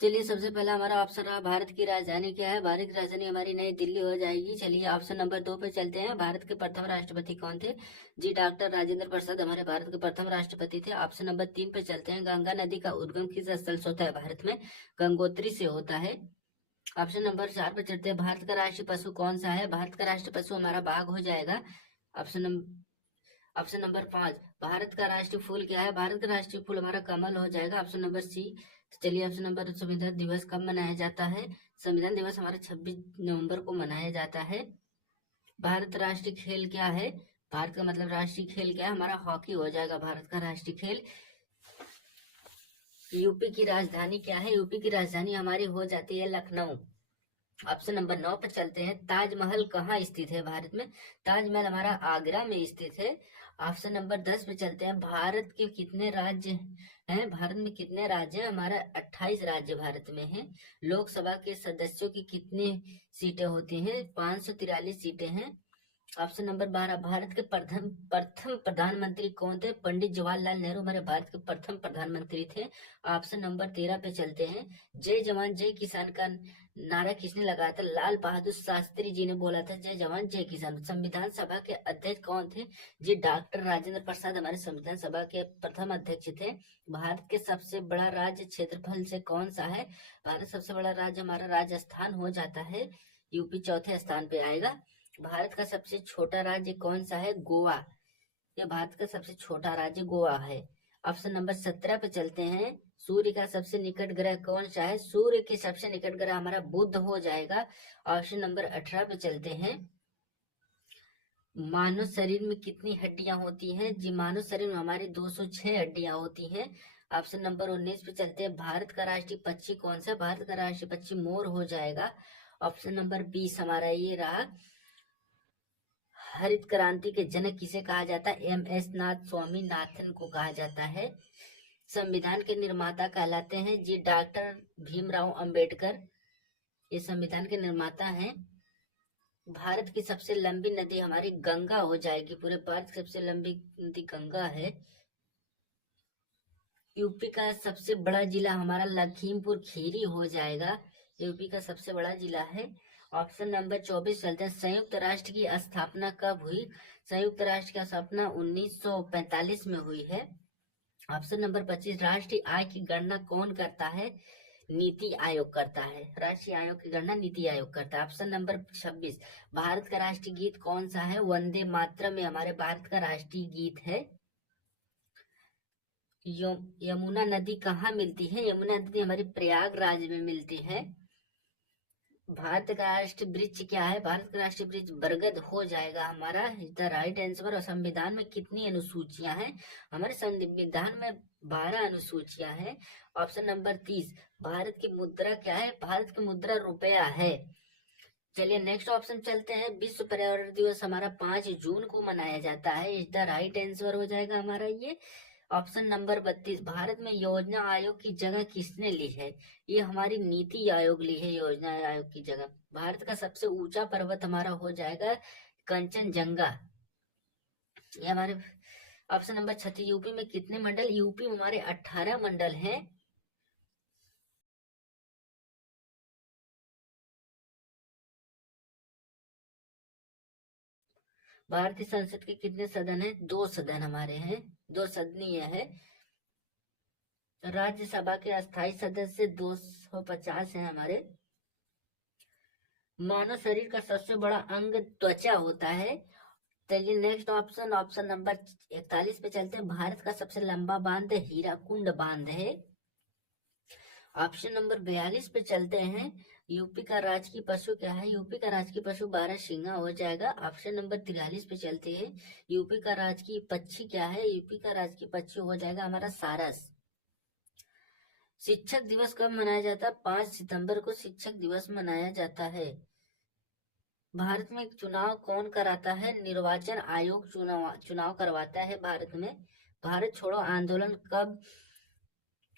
चलिए, सबसे पहला हमारा ऑप्शन रहा भारत की राजधानी क्या है। भारत की राजधानी हमारी नई दिल्ली हो जाएगी। चलिए ऑप्शन नंबर 2 पे चलते हैं। भारत के प्रथम राष्ट्रपति कौन थे? जी डॉक्टर राजेंद्र प्रसाद हमारे भारत के प्रथम राष्ट्रपति थे। ऑप्शन नंबर 3 पे चलते हैं। गंगा नदी का उद्गम किस स्थल से होता है? भारत में गंगोत्री से होता है। ऑप्शन नंबर 4 पे चलते हैं। भारत का राष्ट्रीय पशु कौन सा है? भारत का राष्ट्रीय पशु हमारा बाघ हो जाएगा। ऑप्शन नंबर 5, भारत का राष्ट्रीय फूल क्या है? भारत का राष्ट्रीय फूल हमारा कमल हो जाएगा। Option number C. तो चलिए ऑप्शन नंबर, संविधान दिवस कब मनाया जाता है? संविधान दिवस हमारा 26 नवंबर को मनाया जाता है। भारत राष्ट्रीय खेल क्या है? भारत का मतलब राष्ट्रीय खेल क्या है? हमारा हॉकी हो जाएगा भारत का राष्ट्रीय खेल। यूपी की राजधानी क्या है? यूपी की राजधानी हमारी हो जाती है लखनऊ। ऑप्शन नंबर 9 पर चलते हैं। ताजमहल कहाँ स्थित है भारत में? ताजमहल हमारा आगरा में स्थित है। ऑप्शन नंबर 10 पे चलते हैं। भारत के कितने राज्य हैं? भारत में कितने राज्य हैं? हमारा 28 राज्य भारत में हैं। लोकसभा के सदस्यों की कितनी सीटें होती हैं? 543 सीटें हैं। ऑप्शन नंबर 12, भारत के प्रथम प्रथम प्रधानमंत्री कौन थे? पंडित जवाहरलाल नेहरू हमारे भारत के प्रथम प्रधानमंत्री थे। ऑप्शन नंबर 13 पे चलते हैं। जय जवान जय किसान का नारा किसने लगाया था? लाल बहादुर शास्त्री जी ने बोला था जय जवान जय किसान। संविधान सभा के अध्यक्ष कौन थे? जी डॉक्टर राजेंद्र प्रसाद हमारे संविधान सभा के प्रथम अध्यक्ष थे। भारत के सबसे बड़ा राज्य क्षेत्रफल से कौन सा है? भारत सबसे बड़ा राज्य हमारा राजस्थान हो जाता है। यूपी चौथे स्थान पे आएगा। भारत का सबसे छोटा राज्य कौन सा है? गोवा। ये भारत का सबसे छोटा राज्य गोवा है। ऑप्शन नंबर 17 पे चलते हैं। सूर्य का सबसे निकट ग्रह कौन सा है? सूर्य के सबसे निकट ग्रह हमारा बुध हो जाएगा। ऑप्शन नंबर 18 पे चलते हैं। मानव शरीर में कितनी हड्डियां होती हैं? जी मानव शरीर में हमारी 206 हड्डियां होती हैं। ऑप्शन नंबर 19 पे चलते हैं। भारत का राष्ट्रीय पक्षी कौन सा? भारत का राष्ट्रीय पक्षी मोर हो जाएगा। ऑप्शन नंबर 20 हमारा ये रहा। हरित क्रांति के जनक किसे कहा जाता है? MS नाथ स्वामीनाथन को कहा जाता है। संविधान के निर्माता कहलाते हैं जी डॉक्टर भीमराव अंबेडकर। ये संविधान के निर्माता हैं। भारत की सबसे लंबी नदी हमारी गंगा हो जाएगी। पूरे भारत की सबसे लंबी नदी गंगा है। यूपी का सबसे बड़ा जिला हमारा लखीमपुर खीरी हो जाएगा। यूपी का सबसे बड़ा जिला है। ऑप्शन नंबर 24 चलते हैं। संयुक्त राष्ट्र की स्थापना कब हुई? संयुक्त राष्ट्र की स्थापना 1945 में हुई है। ऑप्शन नंबर 25, राष्ट्रीय आय की गणना कौन करता है? नीति आयोग करता है। राष्ट्रीय आयोग की गणना नीति आयोग करता है। ऑप्शन नंबर 26, भारत का राष्ट्रीय गीत कौन सा है? वंदे मातरम में हमारे भारत का राष्ट्रीय गीत है। यमुना नदी कहाँ मिलती है? यमुना नदी हमारे प्रयागराज में मिलती है। भारत का राष्ट्रीय वृक्ष क्या है? भारत का राष्ट्रीय वृक्ष बरगद हो जाएगा हमारा। The right answer. और संविधान में कितनी अनुसूचियां हैं? हमारे संविधान में 12 अनुसूचियां हैं। ऑप्शन नंबर 30, भारत की मुद्रा क्या है? भारत की मुद्रा रुपया है। चलिए नेक्स्ट ऑप्शन चलते हैं। विश्व पर्यावरण दिवस हमारा 5 जून को मनाया जाता है। इज द राइट आंसर हो जाएगा हमारा ये। ऑप्शन नंबर 32, भारत में योजना आयोग की जगह किसने ली है? ये हमारी नीति आयोग ली है योजना आयोग की जगह। भारत का सबसे ऊंचा पर्वत हमारा हो जाएगा कंचनजंगा। ये हमारे ऑप्शन नंबर 36, यूपी में कितने मंडल? यूपी में हमारे 18 मंडल हैं। भारतीय संसद के कितने सदन हैं? 2 सदन हमारे हैं। 2 सदनीय है। राज्यसभा के अस्थायी सदस्य 250 हैं हमारे। मानव शरीर का सबसे बड़ा अंग त्वचा होता है। चलिए नेक्स्ट ऑप्शन, ऑप्शन नंबर 41 पे चलते हैं। भारत का सबसे लंबा बांध हीराकुंड बांध है। ऑप्शन नंबर 42 पे चलते हैं। यूपी का राजकीय पशु क्या है? यूपी का राजकीय पशु 12 सिंगा हो जाएगा। ऑप्शन नंबर 43 पे चलते हैं। यूपी का राजकीय पक्षी क्या है? यूपी का राजकीय पक्षी हो जाएगा हमारा सारस। शिक्षक दिवस कब मनाया जाता है? 5 सितंबर को शिक्षक दिवस मनाया जाता है। भारत में चुनाव कौन कराता है? निर्वाचन आयोग चुनाव करवाता है भारत में। भारत छोड़ो आंदोलन कब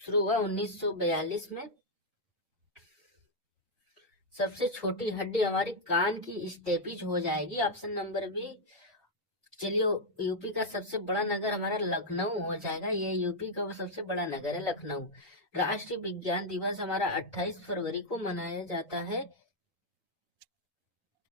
शुरू हुआ? 1942 में। सबसे छोटी हड्डी हमारी कान की स्टेपिज हो जाएगी। Option number B. चलिए यूपी का सबसे बड़ा नगर हमारा लखनऊ हो जाएगा। ये यूपी का सबसे बड़ा नगर है लखनऊ। राष्ट्रीय विज्ञान दिवस हमारा 28 फरवरी को मनाया जाता है।